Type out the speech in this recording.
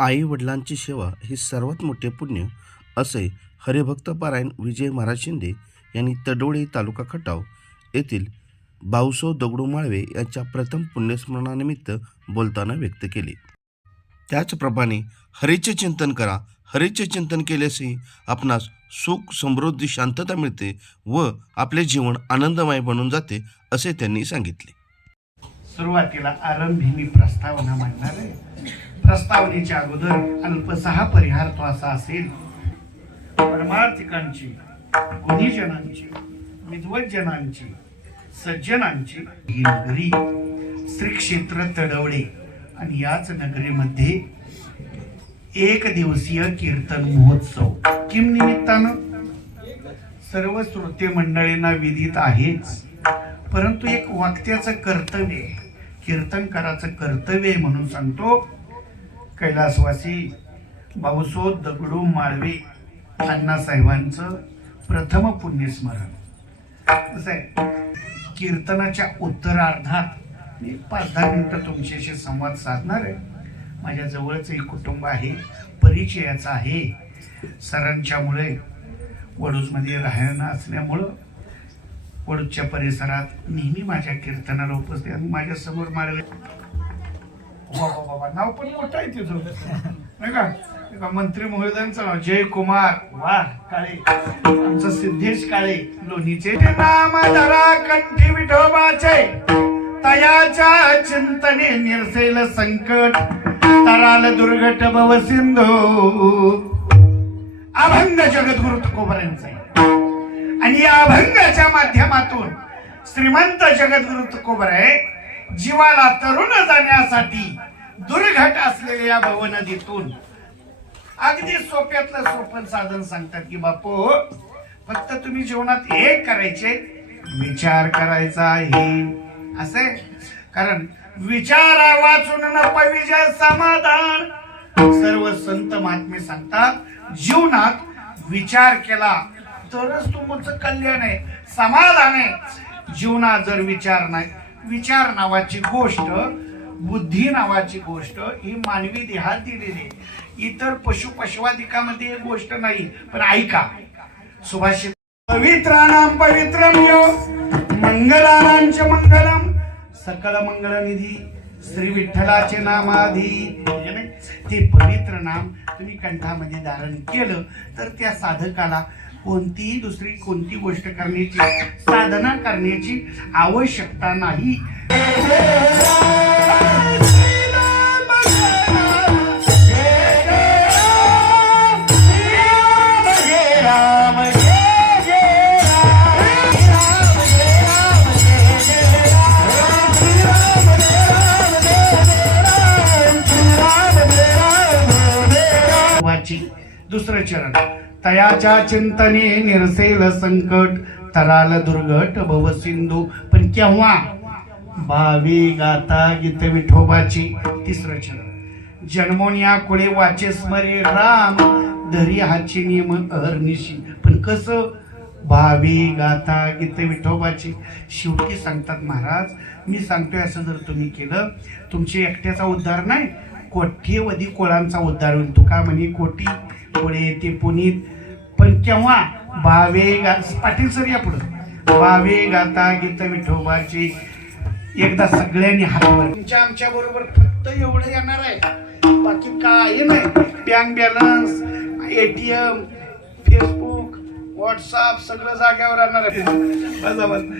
आई वडिलांची सेवा ही सर्वात मोठे पुण्य असे हरिभक्त पारायण विजय महाराज शिंदे यांनी तडोळी तालुका खटाव येथील बाऊसो दगडू माळवे यांच्या प्रथम पुण्यस्मरणानिमित्त बोलताना व्यक्त केले. त्याचप्रमाणे हरीचे चिंतन करा. हरीचे चिंतन केल्यासही आपणास सुख समृद्धी शांतता मिळते व आपले जीवन आनंदमय बनून जाते असे त्यांनी सांगितले. सुरुवातीला आरंभी मी प्रस्तावना मांडणार आहे. प्रस्तावनेच्या अगोदर अल्पसहा परिहार तो असा असेल. परमार्थिकांची गुणीजनांची विद्वज्जनांची सज्जनांची ही नगरी श्री क्षेत्र तडवळे आणि याच नगरीमध्ये एक दिवसीय कीर्तन महोत्सव. किम निमित्तानं? सर्व श्रोते मंडळींना विदित आहेच. परंतु एक वाक्याचं कर्तव्य कीर्तनकाराचं कर्तव्य म्हणून सांगतो कैलासवासी भाऊसो दगडू माळवे अण्णासाहेबांचं प्रथम पुण्यस्मरण. कसं आहे कीर्तनाच्या उत्तरार्धात मी पाच दहा मिनटं तुमच्याशी संवाद साधणार आहे. माझ्या जवळचं एक कुटुंब आहे परिचयाचं आहे. सरांच्यामुळे वडूजमध्ये राहणं असल्यामुळं वडूजच्या परिसरात नेहमी माझ्या कीर्तनाला उपस्थित आणि माझ्यासमोर माळवे बाबा बाबा नाव पण मोठं आहे तिथं नाही का? एका मंत्री महोदयांचं नाव जय कुमार वा काळे. आमचं सिद्धेश काळे लोणीचे. ते नाम धरा कंठी विठोबाचे. तयाच्या चिंतने निरसेल संकट. तराल दुर्घट भव सिंधू. अभंग जगद्गुरु तुकोबरांचा आहे. आणि या अभंगाच्या माध्यमातून श्रीमंत जगद्गुरु तुकोबर आहे जीवाला तरुण जाण्यासाठी दुर्घट असलेल्या भव नदीतून अगदी सोप्यातलं सोपं साधन सांगतात की बापू फक्त तुम्ही जीवनात एक करायचे विचार करायचा आहे. असे? कारण विचारा वाचून न पविजय समाधान. सर्व संत महात्मे सांगतात जीवनात विचार केला तरच तुमचं कल्याण आहे समाधान आहे. जीवनात जर विचार नाही विचार नावाची गोष्ट बुद्धी नावाची गोष्ट ही मानवी देहात दिलेली आहे इतर पशु पशवादिकामध्ये एक गोष्ट नाही पण ऐका. सुभाषित पवित्राणाम पवित्रम यो मंगलम सकल मंगलनिधी श्री विठ्ठलाचे नामाधी. ते पवित्र नाम तुम्ही कंठामध्ये धारण केलं तर त्या साधकाला कोणतीही दुसरी कोणती गोष्ट करण्याची साधना करण्याची आवश्यकता नाही दुसरं चरण तयाच्या चिंतने निरसेल संकट तराल दुर्घट भव सिंधू. पण केव्हा? भावी गाता गीत विठोबाची तिसरं चरण. जन्मोनिया कुळे वाचे स्मरे राम धरी हाची नियम अहर्निशी पण कसं? भावी गाथा गीत विठोबाची. शेवटी सांगतात महाराज मी सांगतोय असं जर तुम्ही केलं तुमची एकट्याचा उद्धार नाही कोठ्यवधी कोळांचा उद्धार होईल? तुका म्हणे कोटी कोळे ते पुनीत. पण केव्हा? बावे गा पाटील सर या पुढं. बावे गाता गीत विठोबाची. एकदा सगळ्यांनी हातवर तुमच्या आमच्या बरोबर फक्त एवढं येणार आहे बाकी काय नाही. Bank balance ATM Facebook WhatsApp सगळं जाग्यावर राहणार आहे. बस बस.